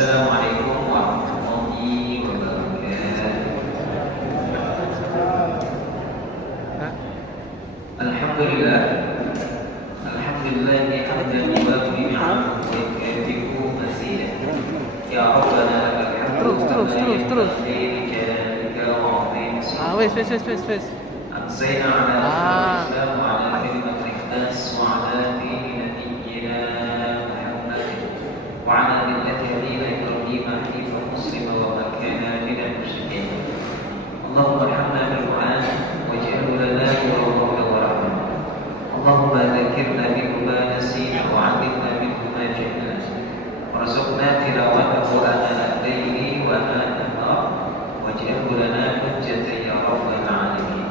Assalamualaikum warahmatullahi wabarakatuh. Alhamdulillah. Alhamdulillah hamdan yuwafi ni'amahu wa yukafi'u mazidah. Ya Rabbana lakal hamdu Terus. Wes. أمسينا على الإسلام وعلى كلمة الإخلاص وعلى دين نبينا محمد وعلى ملة أبينا إبراهيم حنيفا مسلما وما كان من المشركين. اللهم ارحمنا بالقرآن واجعله لنا نورا ورحمة. اللهم ذكرنا منه ما نسينا وعلمنا منه ما جهلنا وارزقنا تلاوته آناء الليل وآناء النهار واجعله لنا حجة يا رب العالمين.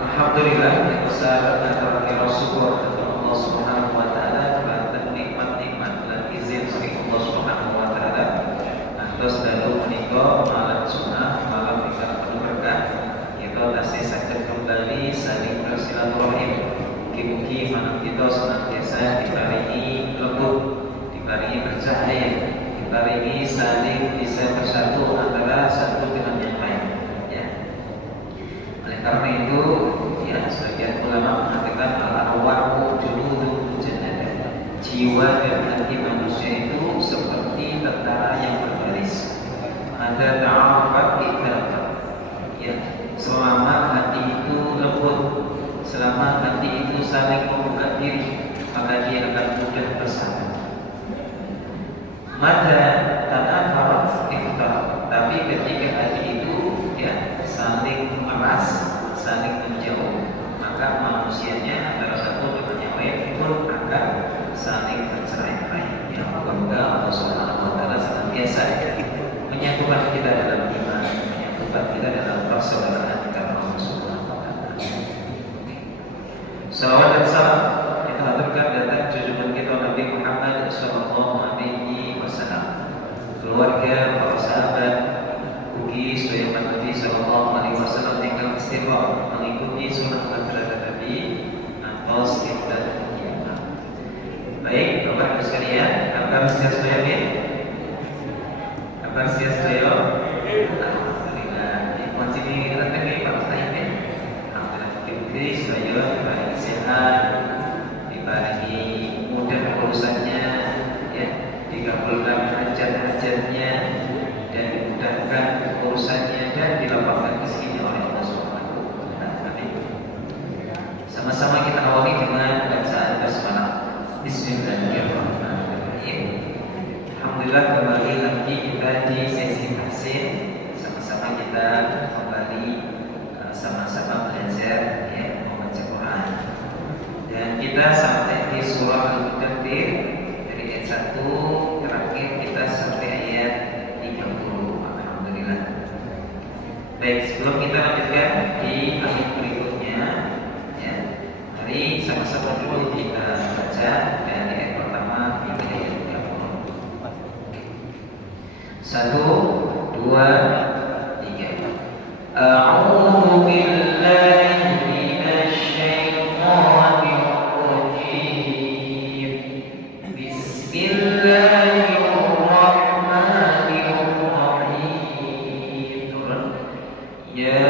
Alhamdulillah, yang besar adalah syukur kepada Allah Subhanahu wa taala atas nikmat-nikmat dan izin dari Allah Subhanahu wa taala. Terus dalu menika malam Jumat, malam ingkang penuh berkah, kita tasih saged kembali saling bersilaturahim. Mugi-mugi malam kita senantiasa diparingi lembut, diparingi bercahaya, diparingi saling bisa bersatu antara satu dengan yang lain. Ya. Oleh karena itu, ya, sebagian ulama mengatakan al-arwahu junudun mujannadah. Jiwa dan hati manusia itu seperti tentara yang berbaris. Ada ta'arufat ikhtilafat. Ya, selama hati itu lembut, selama hati itu saling membuka diri, maka dia akan mudah bersama. Maka tanah ikhtilaf. Tapi ketika hati itu ya saling meras, saling menjauh, maka manusianya antara satu dengan yang lain pun akan saling bercerai-berai. Ya, moga Allah Subhanahu wa taala senantiasa menyatukan kita dalam iman, menyatukan kita dalam persaudaraan karena Allah Subhanahu wa taala. Salawat dan salam kita haturkan datang junjungan kita Nabi Muhammad sallallahu alaihi wasallam, keluarga, para sahabat, ugi sedaya Nabi sallallahu alaihi wasallam yang istiqamah mengikuti sunnah Nabi antos kita kiamat. Baik, Bapak Ibu sekalian, kabar sehat sedaya nggih? Kabar sehat sedaya? Alhamdulillah. Di sini datang nggih Pak Said. Alhamdulillah kita sedaya diparingi sehat, diparingi mudah urusannya, ya, dikabulkan hajat-hajatnya dan dimudahkan urusannya dan dilapangkan rezekinya oleh Allah Subhanahu wa taala. Sama-sama kita awali dengan bacaan basmalah. Bismillahirrahmanirrahim. Alhamdulillah kembali lagi kita di sesi tafsir. Sama-sama kita kembali sama-sama belajar ya membaca Quran. Dan kita sampai di surah Al-Mudaththir dari ayat 1 terakhir kita sampai ayat 30. Alhamdulillah. Baik, sebelum kita lanjutkan di ayat berikutnya, ya, mari sama-sama dulu kita baca dari ayat pertama hingga ayat 30. 1, 2, 3. A'udzu billahi minasy syaithanir rajim. Bismillahirrahmanirrahim. Ya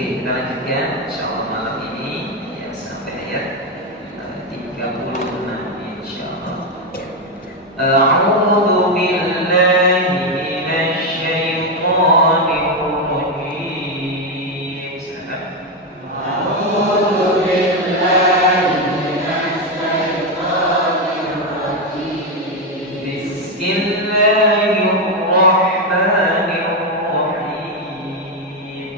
Oke, kita lanjutkan insyaallah malam ini ya sampai ayat 36 insyaallah. A'udzu billahi minasy syaithanir rajim. A'udzu billahi minasy syaithanir rajim. Bismillahirrahmanirrahim.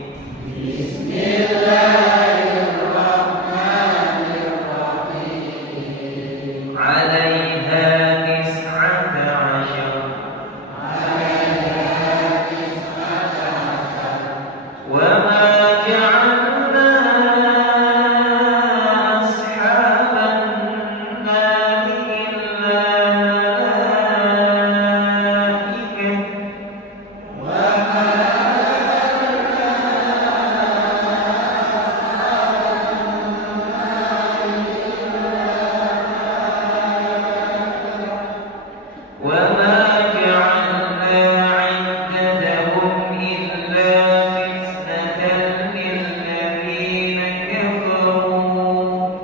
Bismillahirrahmanirrahim. 'alaiha tis'ata 'ashar. 'alaiha tis'ata 'ashar. Wa ma ja'alna ashaban nari illa malaikah. Wa ma وما جعلنا عدتهم إلا فتنة للذين كفروا.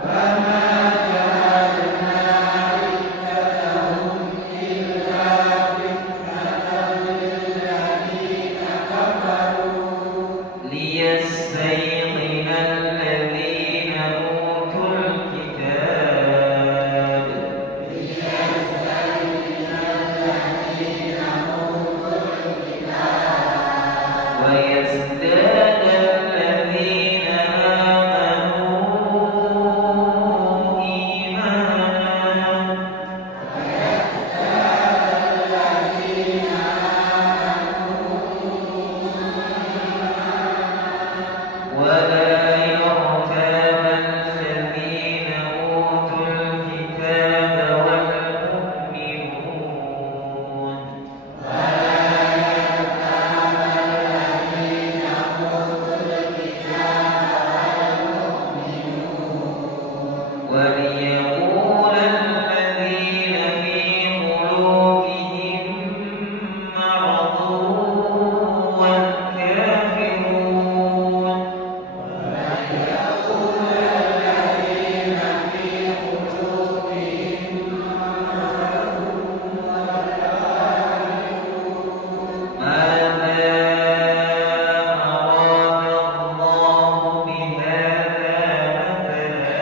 وما جعلنا عدتهم إلا فتنة للذين كفروا ليستيقن الذين أوتوا الكتاب. ويزداد الذين آمنوا إيمانا. ولا يرتاب الذين أوتوا الكتاب والمؤمنون. وليقول الذين في قلوبهم مرض والكافرون. ماذا أراد الله بهذا مثلا.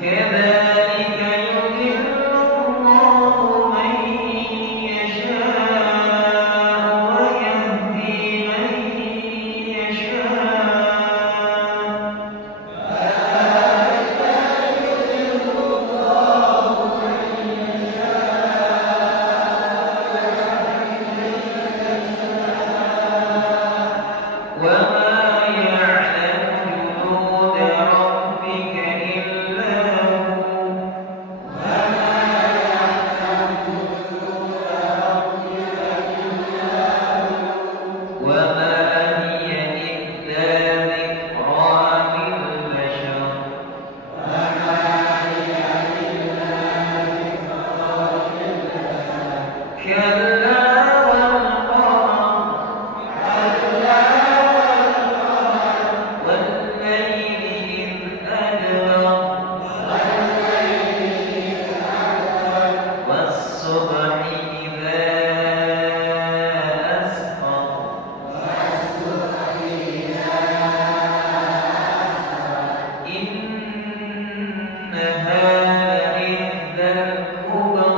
كذلك يضل الله من يشاء ويهدي من يشاء. وما يعلم جنود ربك إلا هو. وما هي إلا ذكرى للبشر. كلا والقمر والليل إذ أدبر والصبح إذا أسفر إنها لإحدى الكبر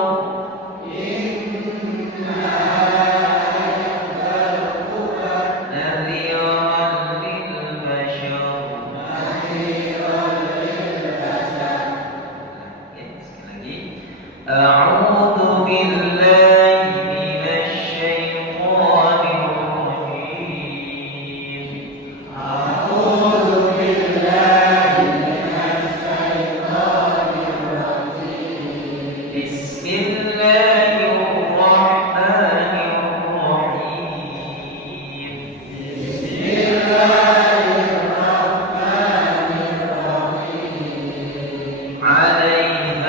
نذيرا للبشر. sekali lagi. A'udzu billahi minasy syaithanir rajim. A'udzu billahi minasy syaithanir rajim. Bismillahirrahmanirrahim. Bismillahirrahmanirrahim. 'alaiha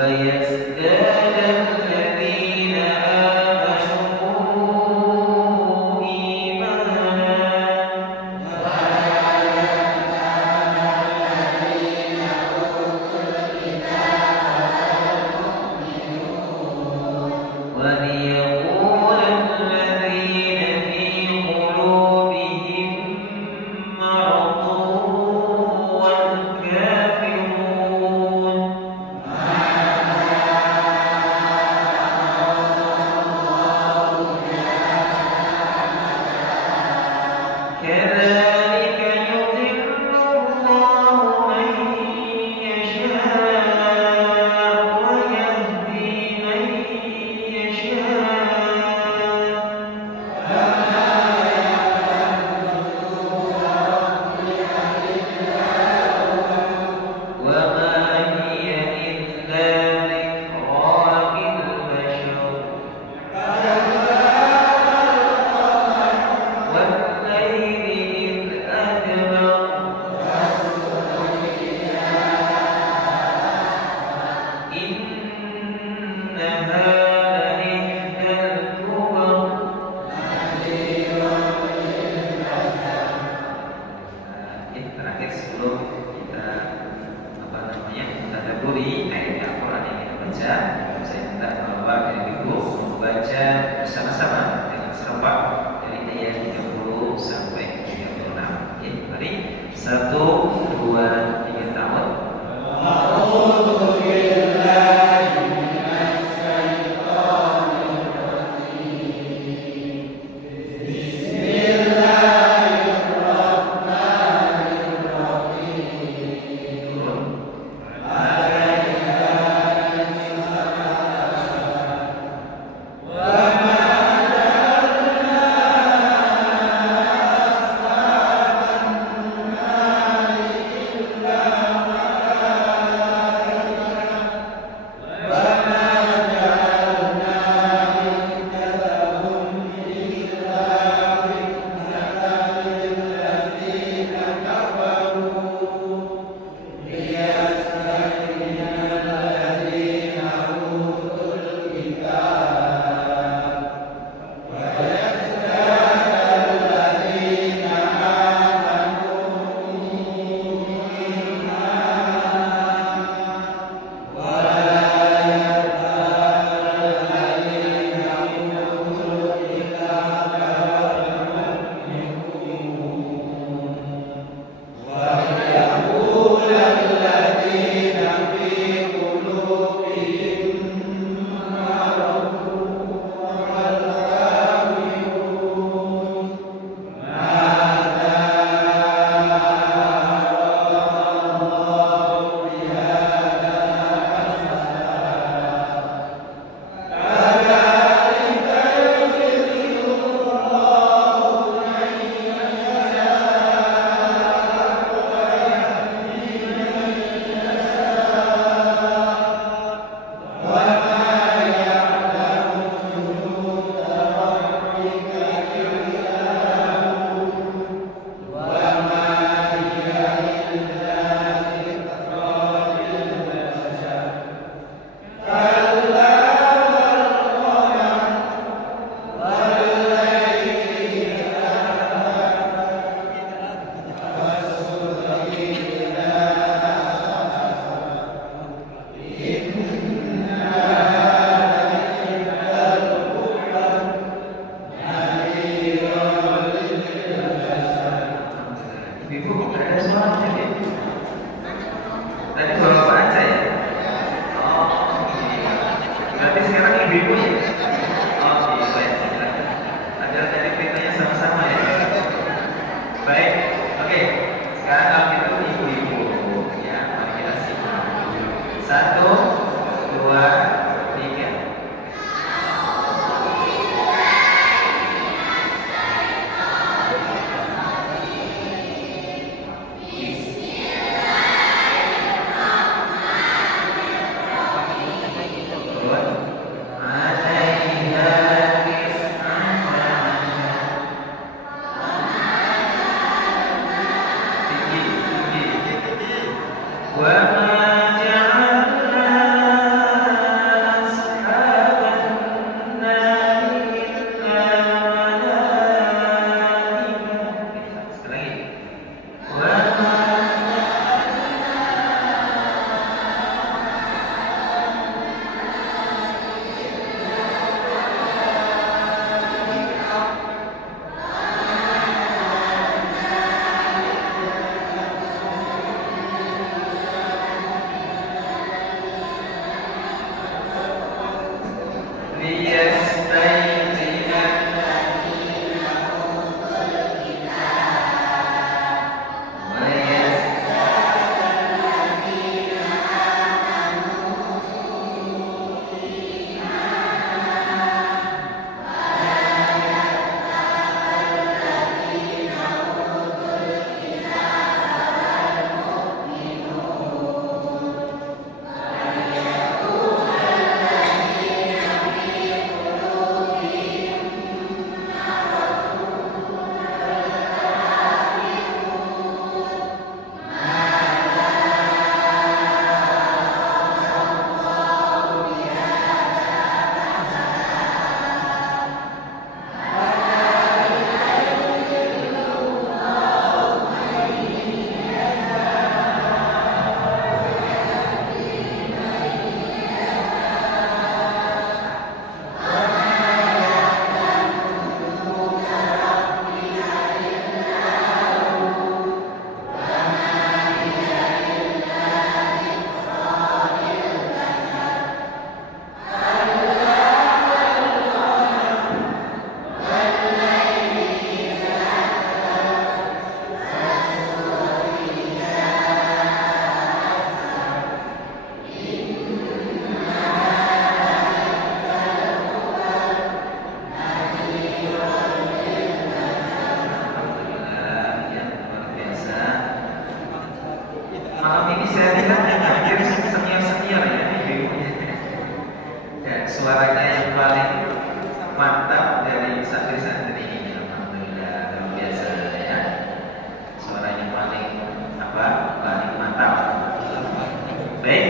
ويزداد الذين آمنوا إيمانا وليقول الذين في قلوبهم مرض والكافرون كذلك يضل الله من يشاء ويهدي من يشاء وما هي إلا ذكرى للبشر والليل إذ أدبر إنها لإحدى الكبر Ini terakhir sebelum kita tadabburi ayat Al-Quran yang kita baca, saya minta Bapak dan Ibu membaca bersama-sama dengan serempak dari ayat 30 sampai 36. Ya, mari 1, 2, 3 tahun. saya lihat yang hadir senior-senior ya, dan suaranya yang paling mantap dari santri-santri ini, alhamdulillah, luar biasa ya. Suaranya paling paling mantap. Baik,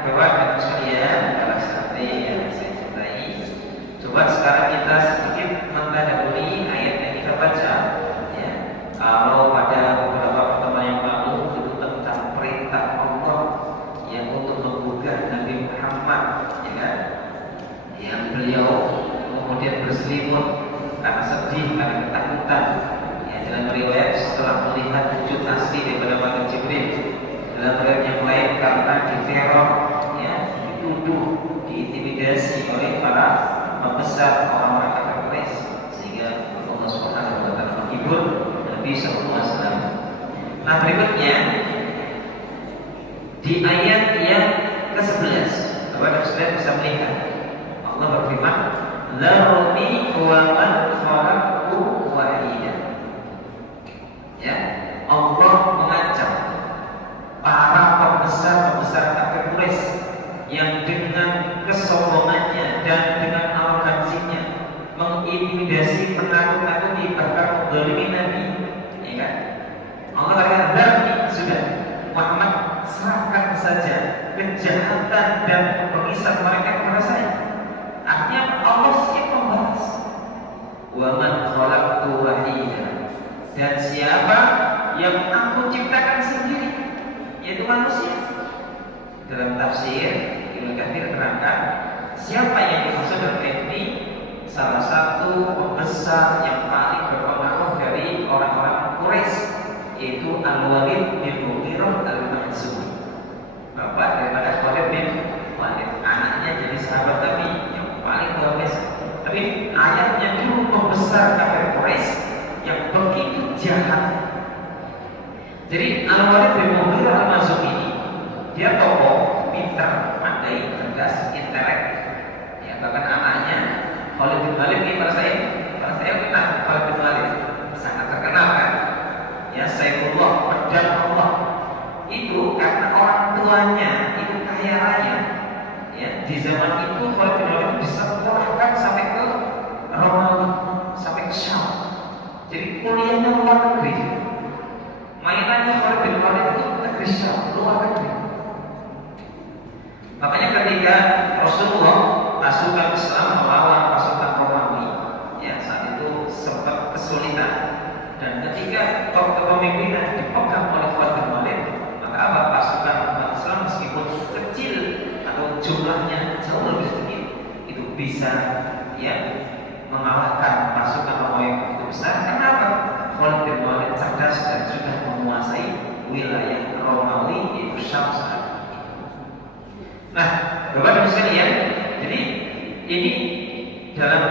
Bapak dan sekalian, para santri yang saya cintai, coba sekarang kita sedikit mentadaburi ayat yang kita baca. Ya, kalau pada beberapa pertemuan yang lalu itu tentang perintah Allah yang untuk menggugah Nabi Muhammad, ya kan? Yang beliau kemudian berselimut karena sedih, karena ketakutan. Ya, dalam riwayat setelah melihat wujud asli daripada malaikat Jibril. Dalam riwayat yang lain karena diteror, ya, dituduh, diintimidasi oleh para pembesar orang-orang kafir Quraisy, sehingga Allah Subhanahu wa taala menghibur Nabi sallallahu alaihi wasallam. Nah, berikutnya di ayat yang ke-11, Bapak dan Saudara bisa melihat Allah berfirman, "Laruni wa man khalaqtu wahida." Ya, Allah mengancam para pembesar kafir Quraisy yang dengan kesombongannya dan dengan arogansinya mengintimidasi, menakut-nakuti, bahkan menzalimi Nabi, ya kan? Allah katakan, sudah Muhammad, serahkan saja kejahatan dan pengisap mereka kepada saya. Artinya Allah siap membalas. Wa man khalaqtu wahida, dan siapa yang aku ciptakan sendiri, yaitu manusia. Dalam tafsir Ibnu Katsir terangkan, siapa yang dimaksud dalam ayat ini? Salah satu pembesar yang paling berpengaruh dari orang-orang Quraisy, yaitu Al-Walid bin Mughirah Al-Makhzumi, bapak daripada Khalid bin Walid, anaknya jadi sahabat Nabi yang paling luar biasa. Tapi ayatnya dulu pembesar kafir Quraisy yang begitu jahat. Jadi Al-Walid bin Mughirah Al-Makhzumi ini, dia tokoh, pintar, pandai, cerdas, intelek. Ya, bahkan anaknya Khalid bin Walid ini para saya kenal Khalid bin Walid, sangat terkenal kan? Ya, Saifullah, pedang Allah. Itu karena orang tuanya itu kaya raya. Ya, di zaman itu Khalid bin Walid disekolahkan sampai ke Romawi, sampai ke Syam. Jadi kuliahnya luar negeri. Mainannya Khalid bin Walid itu negeri Syam, luar negeri. Makanya ketika Rasulullah pasukan Islam melawan pasukan Romawi, ya, saat itu sempat kesulitan, dan ketika kepemimpinan dipegang oleh Khalid bin Walid, maka apa, pasukan Islam meskipun kecil atau jumlahnya jauh lebih sedikit, itu bisa, ya, mengalahkan pasukan Romawi yang begitu besar. Karena apa? Khalid bin Walid cerdas dan sudah menguasai wilayah Romawi, yaitu Syam saat itu. Nah, Bapak dan sekalian, jadi ini dalam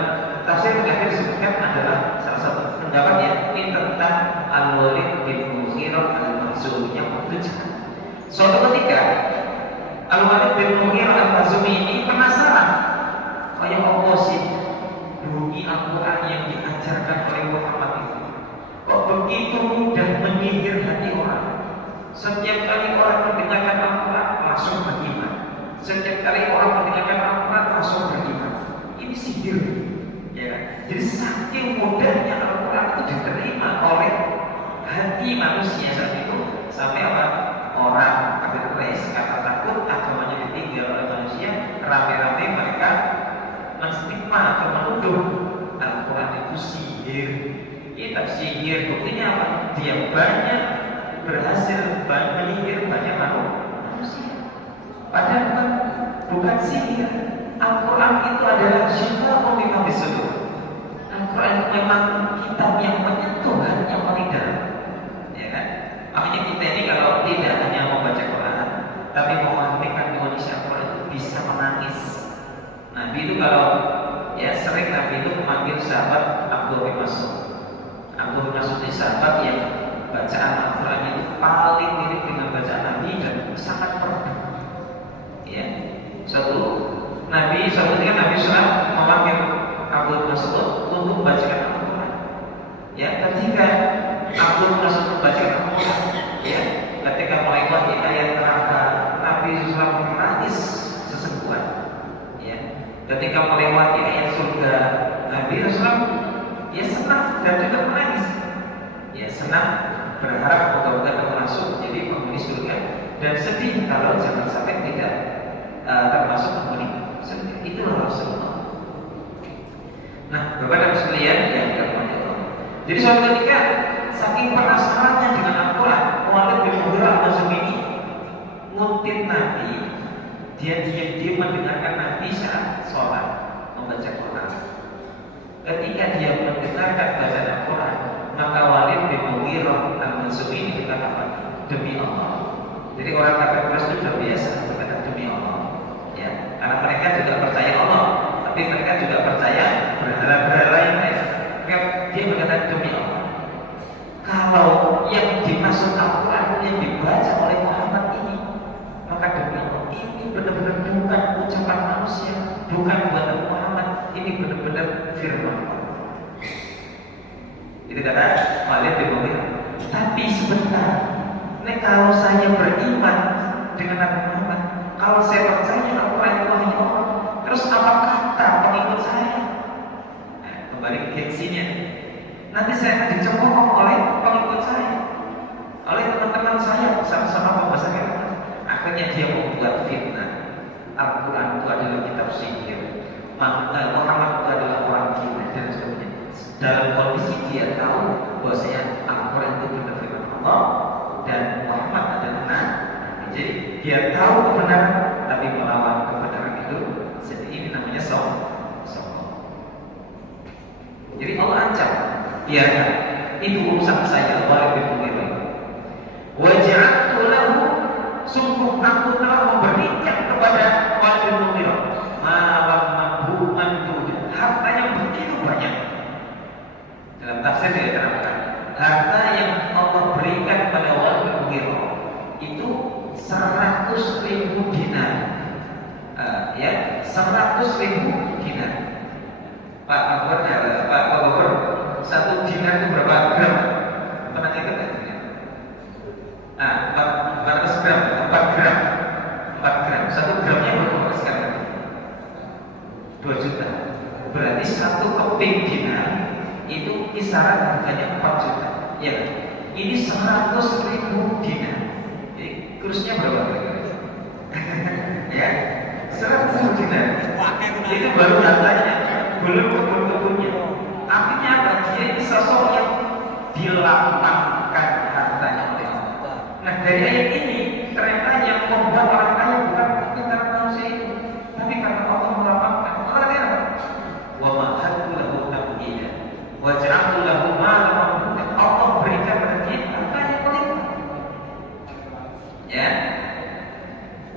tafsir Katsir disebutkan adalah salah satu pendapat ya, ini tentang Al-Walid bin Mughirah Al-Makhzumi yang berjahat. Suatu ketika Al-Walid bin Mughirah Al-Makhzumi ini penasaran, kayak apa sih bunyi Al-Quran yang diajarkan oleh Muhammad itu kok begitu mudah menyihir hati orang. Setiap kali orang mendengarkan Al-Quran langsung beriman. Setiap kali orang mendengarkan Al-Quran langsung beriman. Ini sihir, ya. Jadi saking mudahnya Al-Quran itu diterima oleh hati manusia saat itu, sampai apa? Orang kafir Quraisy karena takut agamanya ditinggal oleh manusia, rame-rame mereka menstigma atau menuduh Al-Quran itu sihir. Kita sihir, buktinya apa? Dia banyak berhasil menyihir banyak manusia. Padahal bukan sihir. Al-Quran itu adalah syifa lima bisudur. Al-Quran itu memang kitab yang menyentuh hati yang paling dalam, ya kan? Makanya kita ini kalau tidak hanya membaca Quran, tapi memahami kandungan isi Al-Quran itu bisa menangis. Nabi itu kalau, ya, sering Nabi itu memanggil sahabat Abdullah bin Mas'ud. Abdullah bin Mas'ud ini sahabat yang bacaan Al-Quran itu paling mirip dengan bacaan Nabi dan sangat perlu. Ya, Nabi sudah memanggil Abdullah bin Mas'ud untuk membacakan Al-Quran. Ya, ketika Abdullah bin Mas'ud membacakan Al-Quran, ya, ketika mulai ketika melewati ayat surga Nabi Rasulullah, ya senang dan juga menangis. Ya senang, berharap moga-moga masuk jadi penghuni surga, dan sedih kalau jangan sampai tidak termasuk penghuni surga. Itulah Rasulullah. Nah, Bapak dan sekalian yang dirahmati Allah. Jadi suatu ketika saking penasarannya dengan Al-Quran, Walid bin Mughirah al-Makhzumi ngutip Nabi. Dia diam-diam mendengarkan Nabi saat sholat membaca Quran. Ketika dia mendengarkan bacaan Al-Quran, maka Walid bin Mughirah al-Makhzumi ini berkata apa? Demi Allah. Jadi orang kafir Quraisy itu sudah biasa berkata demi Allah. Ya, karena mereka juga percaya Allah, tapi mereka juga percaya berhala-berhala yang lain. Dia berkata demi Allah. Kalau yang dimaksud Al-Quran yang dibaca oleh Muhammad ini, maka demi Allah ini benar-benar bukan ucapan manusia, bukan buatan Muhammad, ini benar-benar firman Allah. Itu kata Walid bin Mughirah. Tapi sebentar, ini kalau saya beriman dengan Nabi Muhammad, kalau saya percaya Al-Quran itu wahyu Allah, terus apa kata pengikut saya? Nah, kembali ke gengsinya. Nanti saya akan dicemooh oleh pengikut saya, oleh teman-teman saya sama-sama pembahasan agama. Akhirnya dia membuat fitnah. Al-Quran itu adalah kitab sihir, Muhammad itu adalah orang gila dan sebagainya. Dalam kondisi dia tahu bahwasanya Al-Quran itu benar firman Allah dan Muhammad adalah nabi. Jadi dia tahu kebenaran tapi melawan kebenaran itu. Jadi ini namanya sombong. Jadi Allah ancam, biarkan itu urusan saya. Walid bin Mughirah. Waja'tu lahu, sungguh aku telah memberikan kepada Walid bin Mughirah malam mabhu'an tuh, harta yang begitu banyak. Dalam tafsir dia terangkan, harta yang Allah berikan pada Walid bin Mughirah itu 100.000 dinar. Ya, 100.000 dinar. Pak Bapak, 1 dinar itu berapa gram? Pernah ingat nggak? 400 gram, 4 gram. 1 gramnya berapa sekarang? 2 juta. Berarti 1 keping dinar itu kisaran harganya 4 juta. Ya, ini 100.000 dinar. Jadi kursnya berapa kira-kira? Ya, 100.000 dinar. Itu baru harganya, belum kebun-kebunnya. Artinya apa? Dia ini sosok yang dilapangkan hartanya oleh Allah. Nah, dari ayat ini ternyata yang membuat orang kaya bukan kita manusia itu, tapi karena Allah melapangkan. Allah kata apa? Wa ma'hadu lahu tamhida wa ja'altu lahu malan mamduda. Allah berikan pada dia harta yang melimpah. Ya.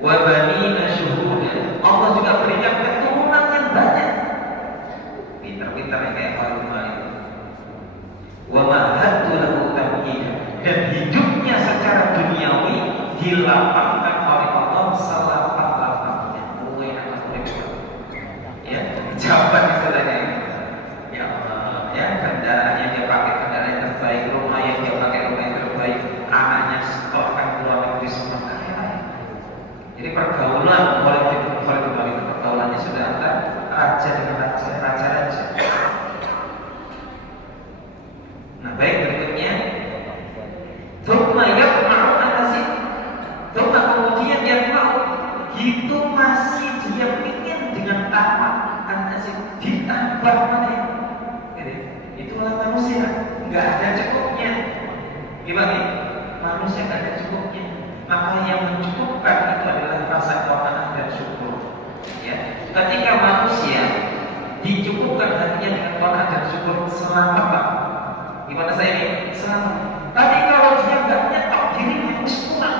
Wa banina syuhuda. Allah juga berikan keturunan yang banyak. Pintar-pintar yang kayak Fatimah itu. Wa ma'hadu lahu tamhida. Dan hidupnya secara duniawi dilapangkan oleh Allah selapang-lapangnya. Ya, jawaban istilahnya. Ya Allah, ya kendaraan yang dia pakai kendaraan yang terbaik, rumah yang dia pakai rumah yang terbaik, anaknya sekolahkan keluar negeri semua kaya. Jadi pergaulan pergaulannya sudah antara raja dengan raja. Nah, baik, berikutnya kemudian yang mau itu masih dia ingin dengan tamak an-nasib ditambah mana? Itulah manusia, nggak ada cukupnya. Gimana? Manusia nggak ada cukupnya. Maka yang mencukupkan itu adalah rasa qanaah dan syukur. Ya, ketika manusia dicukupkan hatinya dengan qanaah dan syukur, selamat Pak. Gimana saya ini? Selamat. Tapi kalau dia nggak nyetok dirinya, kurang,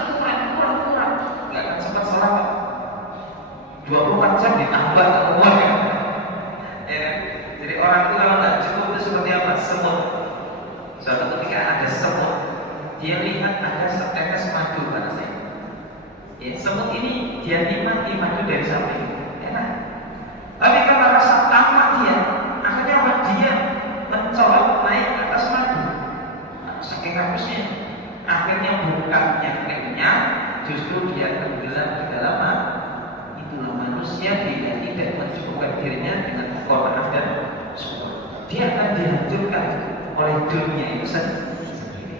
nggak akan sempat selamat. 24 jam ditambah uang ya. Jadi orang itu kalau nggak cukup itu seperti apa? Semut. Suatu ketika ada semut, dia lihat ada setetes madu pada saya. Ya, semut ini dia nikmati madu dari samping, enak. Tapi karena rasa tamak dia, akhirnya dia mencolok naik ke atas madu. Saking habisnya, akhirnya bukan yang kenyang, justru dia tenggelam di dalam itulah manusia. manusia bila tidak mencukupkan dirinya dengan maaf dan syukur, dia akan dihancurkan oleh dunia itu sendiri.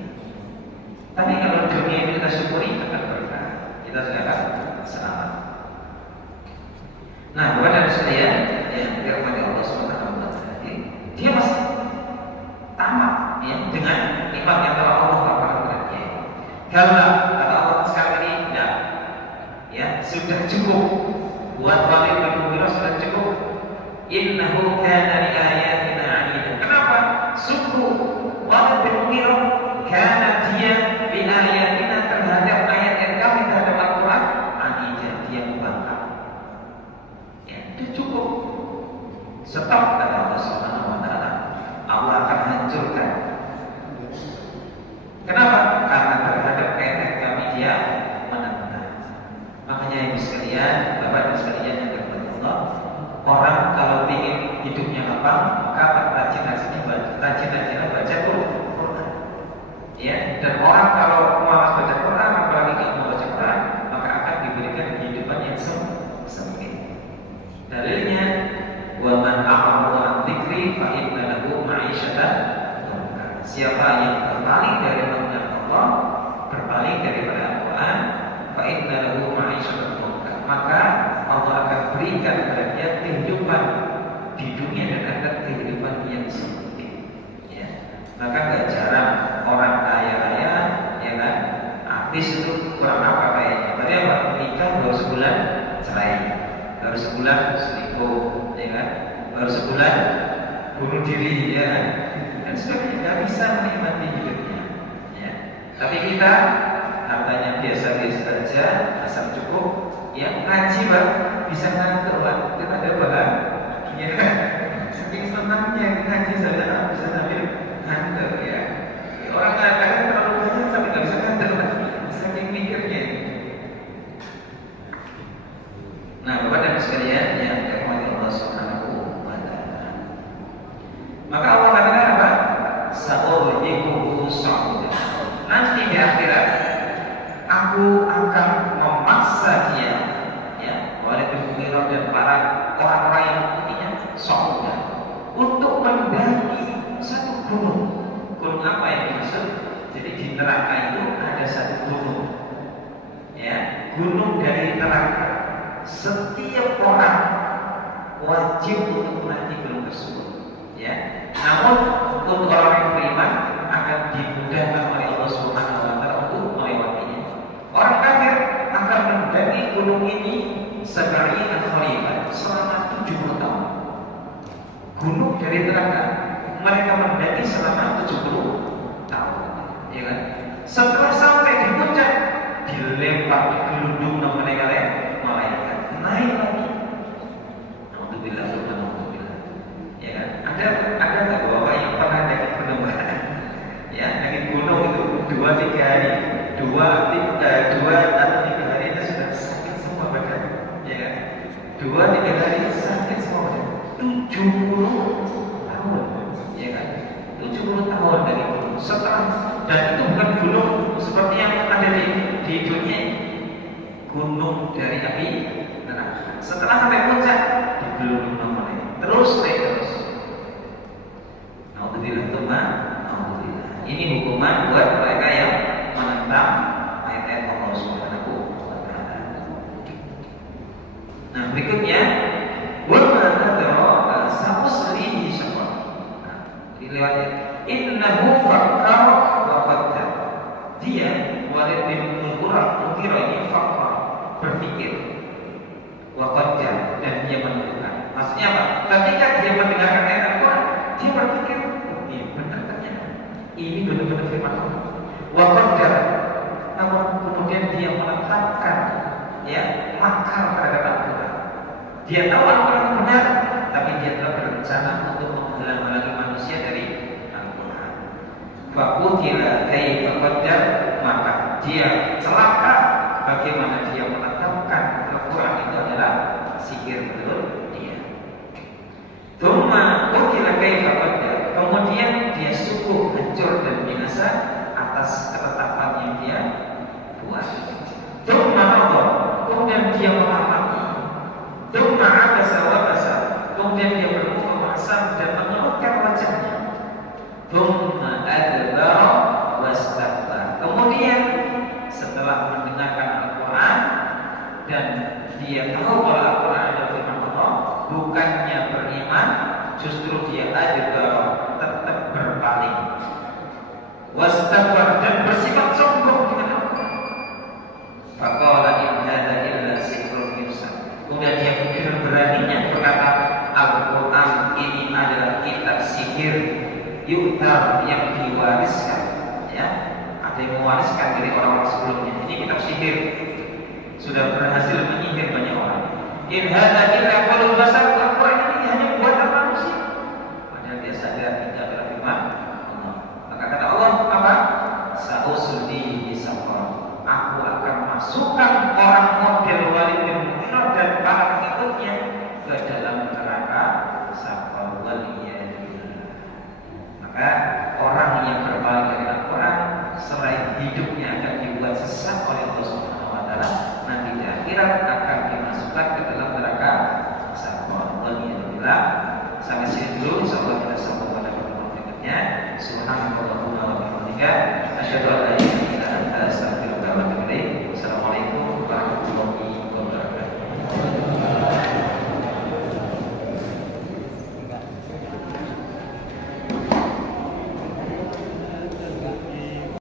Tapi kalau dunia itu kita syukuri, akan berkah, kita juga akan selamat. Nah, kepada sekalian yang dirahmati Allah Subhanahu wa taala, dia masih tamat ya dengan nikmat yang telah Allah berikan. Kalau kata Allah sekarang ini enggak, ya sudah cukup buat Walid bin Mughirah, sudah cukup. Innahu kana li ayatina 'anida. Kenapa? Sungguh Walid bin Mughirah kana dia li ayatina, terhadap ayat-ayat kami, terhadap Al-Qur'an, 'anida, dia membangkang. Ya, itu cukup. Stop, kata Allah Subhanahu wa taala. Allah akan hancurkan. Kenapa? Karena terhadap ayat-ayat kami dia menentang. Makanya ibu sekalian, bapak dan sekalian yang dirahmati Allah, orang kalau ingin hidupnya lapang, maka rajin-rajinlah baca Quran. Ya, dan orang kalau malas baca Quran, apalagi nggak mau baca Quran, maka akan diberikan kehidupan yang sempit. Dalilnya, wa man a'rada 'an dzikri fa inna lahu ma'isyatan dhanka. Siapa yang berpaling dari mengenal Allah, berpaling daripada Al-Quran, fa inna lahu ma'isyatan dhanka, maka Allah akan berikan kepada dia kehidupan di dunia dan akhirat, kehidupan yang sempit. Ya. Maka gak jarang orang kaya-kaya, ya kan, habis itu kurang apa kayaknya. Tadi apa? Nikah baru sebulan cerai, baru sebulan selingkuh, ya kan, baru sebulan bunuh diri, ya kan, dan sebagainya. Gak bisa menikmati hidupnya. Ya. Tapi kita hartanya biasa-biasa saja, asal cukup. Ya, ngaji Pak, bisa ngantuk Pak, kita ada bahan. Ya kan, saking senangnya ngaji saja bisa sambil ngantuk ya. Orang kadang-kadang terlalu banyak sampai nggak bisa ngantuk Pak, saking mikirnya. Nah, Bapak dan sekalian yang dirahmati Allah Subhanahu wa taala, maka Allah katakan apa? Sa'urhiquhu sa'uda. Nanti di akhirat aku akan memaksa dia, ya, Walid bin Mughirah dan para orang-orang yang mengikutinya, sa'uda, untuk mendaki satu gunung. Gunung apa yang dimaksud? Jadi di neraka itu ada satu gunung, ya, gunung dari neraka. Setiap orang wajib untuk menaiki gunung tersebut, ya. Namun untuk orang yang beriman akan dimudahkan oleh Allah Subhanahu wa taala untuk melewatinya. Orang kafir akan mendaki gunung ini sebagai khalifah selama 70 tahun. Gunung dari neraka mereka mendaki selama 70 tahun, ya kan? Setelah sampai di puncak, dilempar, digelundung sama mereka malaikat, naik lagi. Alhamdulillah, alhamdulillah. Ya kan? Ada nggak bapak yang pernah naik gunung? Ya, naik gunung itu 2-3 hari, 2 atau 3 hari itu sudah sakit semua badan, ya kan? 2-3 hari sakit semua badan. 70 tahun, ya kan? 70 tahun dari gunung. Setelah, dan itu bukan gunung seperti yang ada di dunia, gunung dari api neraka. Setelah sampai puncak, digelundung namanya, terus naik terus. Alhamdulillah, alhamdulillah. Ini hukuman buat mereka yang menentang ayat-ayat Allah Subhanahu wa taala. Nah, berikutnya, wa ma tadraka sa'usrihi syaqqa. Dilihat, innahu fakkar wa qaddar. Dia Walid bin Mughirah ini fakkar, berpikir, wa qaddar, dan dia menentukan. Maksudnya apa? Ketika dia mendengarkan ayat Al-Quran, dia berpikir, ini benar ternyata, ini benar-benar firman Allah. Wa qaddar, namun kemudian dia menetapkan, ya, makar terhadap Al-Quran. Dia tahu Al-Quran benar, tapi dia telah berencana untuk menghalang-halangi manusia dari Al-Quran. Fakutila kaifa qaddar, maka dia celaka bagaimana dia menetapkan Al-Quran itu adalah sihir menurut dia. Tsumma ukila kaifa qaddar, kemudian dia sungguh hancur dan binasa atas ketetapan yang dia buat. Tsumma qadar, kemudian dia mengamati. kesal dan mengerutkan wajahnya. Tsumma adbara wastakbar. Kemudian setelah mendengarkan Al-Quran dan dia tahu bahwa Al-Quran adalah firman Allah, bukannya beriman, justru dia adbara, tetap berpaling. Wastakbar, dan bersifat sombong dengan Al-Quran. Faqala in hadza illa sihrun yursal. Kemudian dia begitu beraninya berkata, Al-Quran ini adalah kitab sihir yu'tar, yang diwariskan, ya, ada yang mewariskan dari orang-orang sebelumnya. Ini kitab sihir, sudah berhasil menyihir banyak orang. In hadza illa qaulul basar. Al-Quran ini hanya buatan manusia, padahal dia sadar tidak adalah firman Allah. Maka kata Allah apa? Sa'usudihi saqar. Aku akan masukkan orang model Walid bin Mughirah dan para pengikutnya ke dalam neraka saqar. Waliyadillah. Maka orang yang berpaling dari Al-Quran selain hidupnya akan dibuat sesat oleh Allah Subhanahu wa taala, nanti di akhirat akan dimasukkan ke dalam neraka saqar. Waliyadillah. Sampai sini dulu, insyaallah kita sambung pada pertemuan berikutnya. Subhanallahumma wa bihamdika, asyhadu an la ilaha